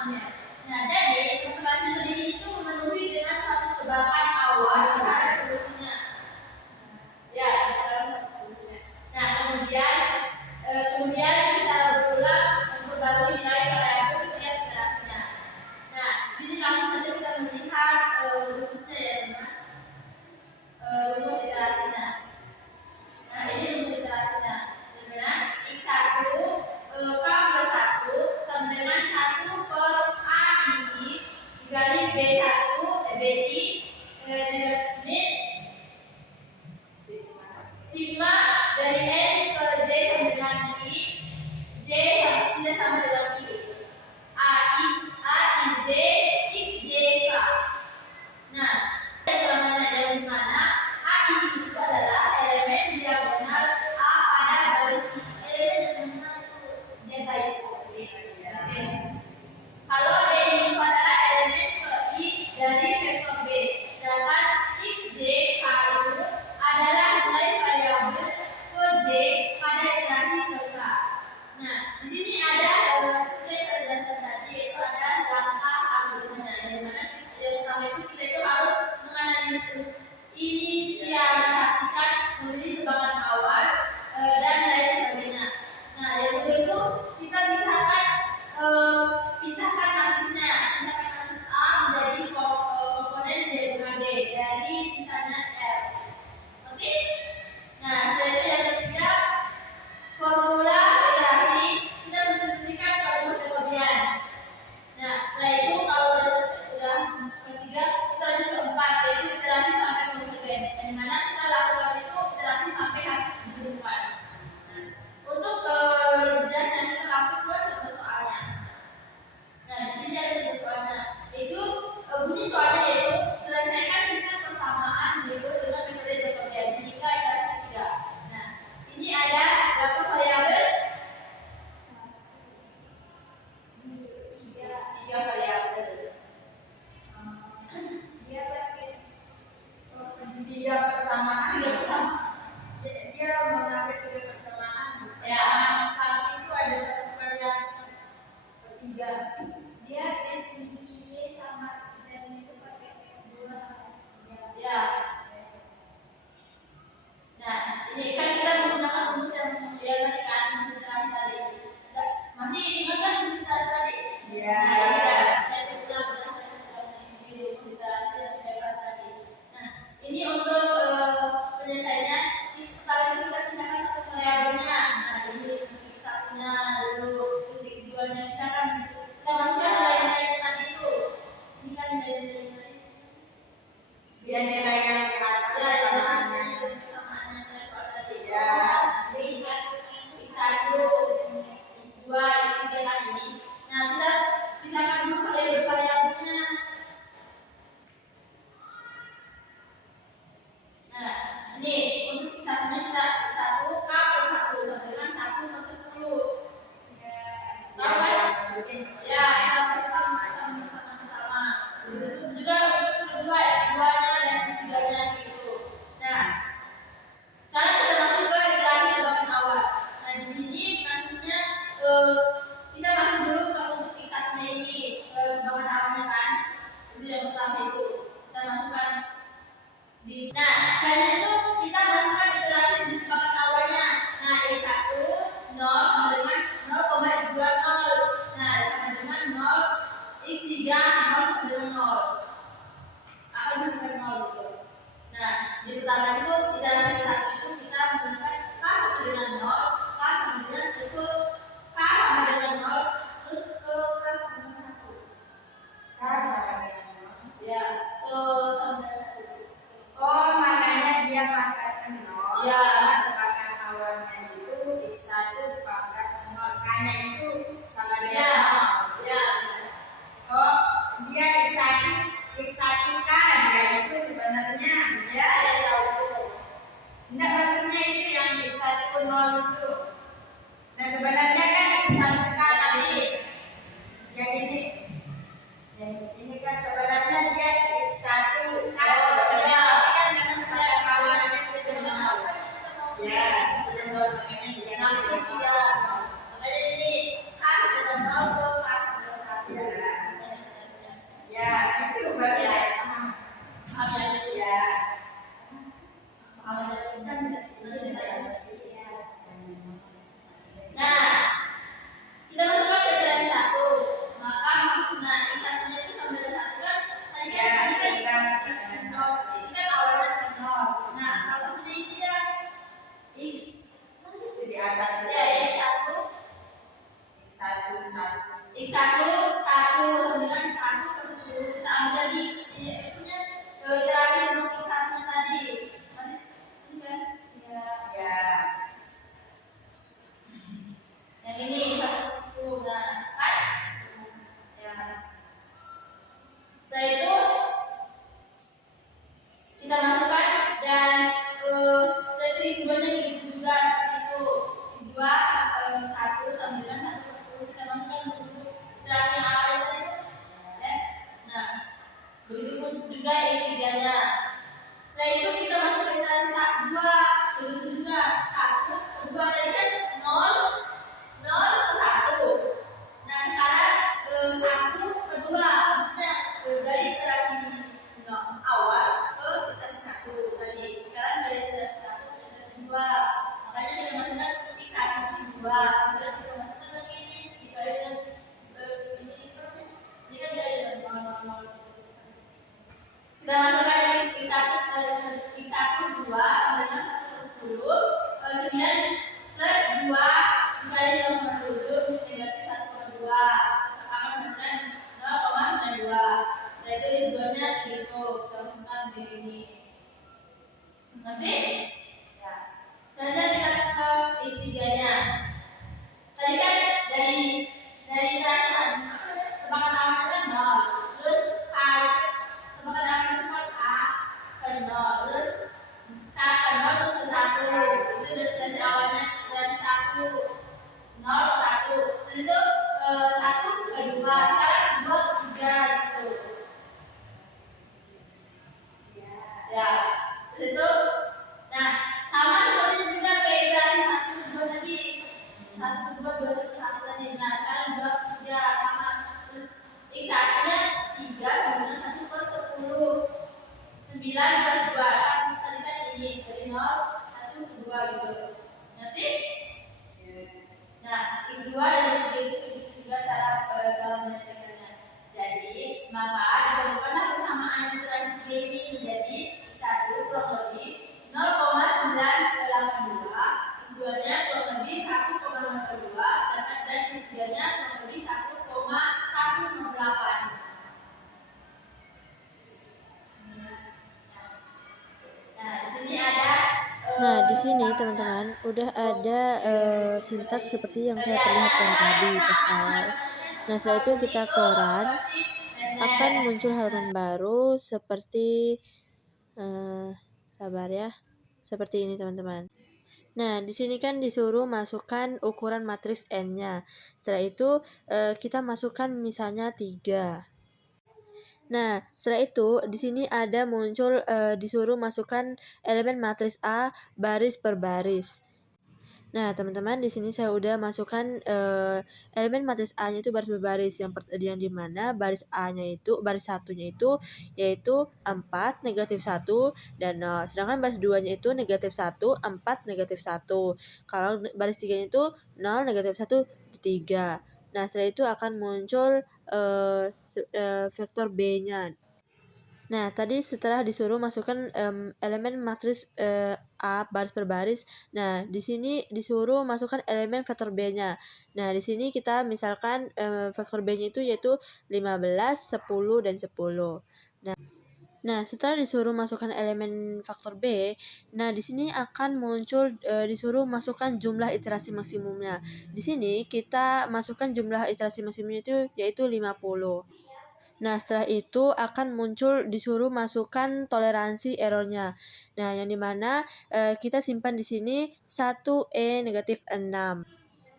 pemahamannya. Nah, jadi perkembangan metode ini itu memenuhi dengan suatu tebakan awal terhadap solusinya. Ya, terhadap solusinya. Nah, kemudian secara berulang memperbarui nilai variabel setiap iterasinya. Nah, di sini langsung saja kita melihat rumusnya ya, teman. Rumus iterasinya. Nah, ini rumus iterasinya. Dimana X1 K plus 1 sama dengan 1 per A ini dikali BI ini sigma dari N ke J sama dengan I, J tidak sama dengan I. A I J X J K. Nah, yang dimana A itu adalah elemen diagonal A pada baris I. Elemen diagonal itu kalau B itu adalah elemen ke I dari vektor B, sedangkan X J K itu adalah nilai variabel ke J pada iterasi ke K. Nah, di sini ada seperti yang saya jelaskan tadi, itu ada langkah algoritmanya, yang mana yang pertama itu kita itu harus inisialisasikan, memberi tebakan awal dan lain sebagainya. Nah, yang kedua itu kita pisahkan matrixnya, matriks A menjadi komponen D dengan D dari sisanya R. Oke? Nah, selanjutnya yang ketiga, formula iterasi kita substitusikan ke rumus Jacobian. Nah, setelah itu kalau sudah ketiga, kita lanjut ke keempat, yaitu iterasi sampai konvergen. Di mana kita lakukan itu iterasi sampai hasil ditentukan. Nah, untuk jelas nanti kita langsung ke contoh soalnya. Nah, di sini ada contoh soalnya. Itu bunyi soalnya yaitu selesaikan sistem persamaan berikut dengan metode Jacobian hingga iterasi ketiga. Nah, ini ada berapa variabel? 3 variabel. Dia persamaan. Dia mengambil 3 persamaan. Ya, satu itu ada 1 variabel ketiga. Dia definisi Y sama Z itu pakai X2 sama X3. Ya. Nah, ini kan kita menggunakan rumus yang tadi kan, iterasi tadi. Masih ingat kan rumus iterasi tadi? Ya. Saya sudah di rumus iterasi yang saya bahas tadi. Nah, ini untuk penyelesaiannya, pertama itu kita pisahkan satu variabelnya. Nah, ini untuk X1-nya dulu, terus X2-nya pisahkan. Kita masukkan nilai-nilai tadi itu. Ini kan nilai-nilai tadi. Biar nilai yang persamaannya tadi. Ya. X1, X2, X3 kan ini. Nah, kita pisahkan dulu variabel-variabelnya. Nah, ini untuk X1-nya kita 1 K plus 1 sama dengan 1 per 10. Tahu kan? Ya, kita masukkan sama-sama. Begitu juga untuk kedua X2-nya dan X3-nya gitu. Nah, sekarang kita masuk ke iterasi tebakan awal. Nah, di sini maksudnya kita masuk dulu ke untuk X1-nya ini tebakan awalnya kan. Itu yang pertama itu. Kita masukkan di. Nah, selanjutnya itu kita masukkan iterasi di tebakan awalnya. Nah, X1 0 sama dengan 0, X2 0. Nah, sama dengan 0, X3 0 sama dengan 0. Akan masukkan 0 gitu. Nah, di pertama itu iterasi X1 itu kita menggunakan K sama dengan 0, K sama dengan itu K sama dengan 0, terus ke K sama dengan 1. K sama dengan 0. Ya, ke sama dengan 1. Oh, makanya dia pangkat 0. Ya, tebakan awalnya itu X1 pangkat 0. K-nya itu sama dengan 0. Ya. Oh, dia X1K dia itu sebenarnya dia tahu. X1 1 9 1 per 10 kita ambil lagi punya iterasi untuk X1 nya tadi masih ini kan ya yang ini 1 per 10 nah kan ya setelah itu kita masukkan dan setelah itu X2 nya begitu juga seperti itu X2 1 9 1 per 10 kita masukkan untuk iterasi yang awal tadi itu ya. Nah begitu pun juga X3 nya setelah itu kita masuk ke iterasi 2 begitu juga 1 kedua tadi kan 0 ke 1 nah sekarang 1 kedua maksudnya dari iterasi awal ke iterasi 1 tadi sekarang dari iterasi 1 ke iterasi 2 makanya kita masukkan X1 itu 2 kemudian kita masukkan lagi ini dikali dengan ini kan dari 0 kita masukkan X1 2 sama dengan 1 per 10 9 plus 2 dikali dengan 7 negatif 1 per 2 akan menghasilkan 0,92 setelah itu X2 nya gitu kita masukkan di sini nanti ya selanjutnya kita ke X3 nya tadi kan dari iterasi tebakan awalnya kan 0 terus K tebakan awalnya itu kan K ke 0 terus K ke 0 terus ke 1 itu iterasi awalnya iterasi 1 0 ke 1 terus itu 1 ke 2 sekarang 2 ke 3 gitu ya terus itu nah sama seperti itu juga kayak iterasi 1 ke 2 tadi 1 ke 2 2 ke 1 tadi nah sekarang 2 ke 3 sama terus X1 nya 3 sama dengan 1 per 10 9 plus 2 kan tadi kan ini dari 0 1 ke 2 gitu nanti nah X2 dan X3 itu begitu juga cara menyelesaikannya jadi maka ditemukanlah persamaan iterasi 3 ini menjadi X1 kurang lebih 0,982 X2 nya kurang lebih 1,82 sedangkan dan X3 nya kurang lebih 1,168 Nah, di sini teman-teman udah ada sintaks seperti yang saya perlihatkan tadi pas awal. Nah, setelah itu kita ke run, akan muncul halaman baru seperti sabar ya, seperti ini teman-teman. Nah, di sini kan disuruh masukkan ukuran matriks N-nya. Setelah itu kita masukkan misalnya 3. Nah, setelah itu di sini ada muncul disuruh masukkan elemen matriks A baris per baris. Nah, teman-teman di sini saya udah masukkan elemen matriks A-nya itu baris per baris yang dimana baris A-nya itu baris satunya itu yaitu 4 negatif 1 dan 0. Sedangkan baris 2-nya itu negatif 1 4 negatif 1. Kalau baris 3-nya itu 0 negatif 1 3. Nah, setelah itu akan muncul vektor B-nya. Nah, tadi setelah disuruh masukkan elemen matriks A baris per baris, nah di sini disuruh masukkan elemen vektor B-nya. Nah, di sini kita misalkan vektor B-nya itu yaitu 15, 10 dan 10. Nah, setelah disuruh masukkan elemen faktor B, nah di sini akan muncul disuruh masukkan jumlah iterasi maksimumnya. Di sini kita masukkan jumlah iterasi maksimumnya itu yaitu 50. Nah, setelah itu akan muncul disuruh masukkan toleransi errornya. Nah, yang dimana kita simpan di sini 1E negatif 6.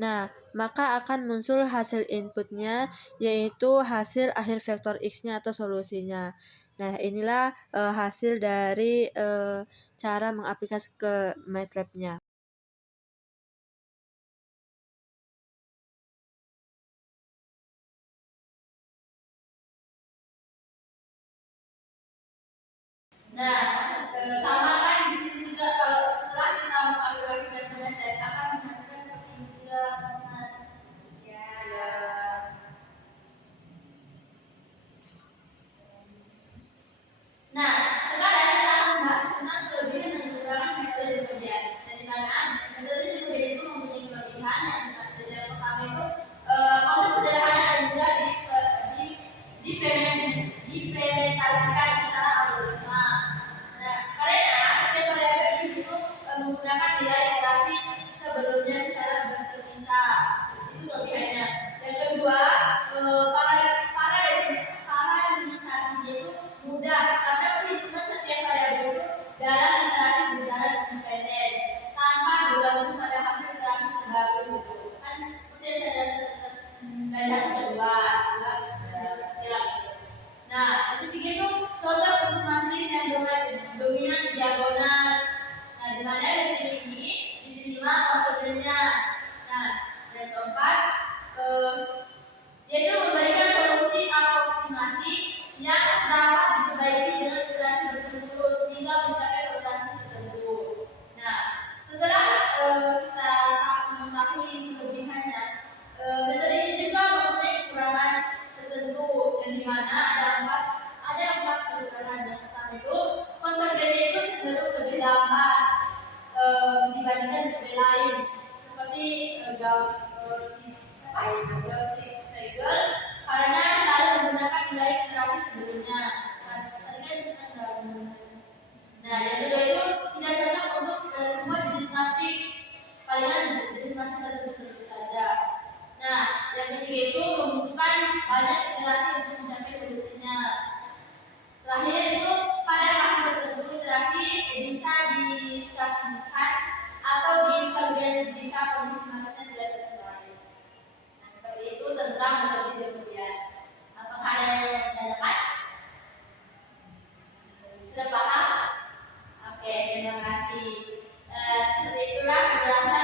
Nah, maka akan muncul hasil inputnya yaitu hasil akhir vektor X-nya atau solusinya. Nah, inilah hasil dari cara mengaplikasi ke MATLAB-nya. Nah, sama kan di sini juga kalau setelah kita mengaplikasikan ke MATLAB akan menghasilkan seperti ini juga teman-teman. Ya. Nah, sekarang kita akan membahas tentang kelebihan dan kekurangan metode Jacobian. Dan di mana metode Jacobian itu mempunyai kelebihan yang pertama itu konsep sederhana dan satu kedua, ya. Nah, yang ketiga itu cocok untuk matris yang dominan diagonal. Nah, di mana ini diterima konvergennya. Nah, yang keempat yaitu memberikan solusi aproksimasi yang dapat diperbaiki dengan iterasi berturut-turut hingga mencapai toleransi tertentu. Nah, setelah kita mengetahui kelebihannya, metode ini juga mempunyai kekurangan tertentu yang dimana ada empat kekurangan. Yang pertama itu konvergennya itu cenderung lebih lambat dibandingkan metode lain seperti Gauss-Seidel karena selalu menggunakan nilai iterasi sebelumnya. Nah, yang kedua itu tidak cocok untuk semua jenis matriks, palingan jenis matriks tertentu saja. Nah, yang ketiga itu membutuhkan banyak iterasi untuk mencapai solusinya. Terakhir itu pada fase tertentu iterasi bisa disatukan atau dikalibrasi jika kondisi matrisnya tidak sesuai. Nah, seperti itu tentang metode kemudian. Apakah ada yang mau ditanyakan? Sudah paham? Oke, terima kasih. Seperti itulah penjelasan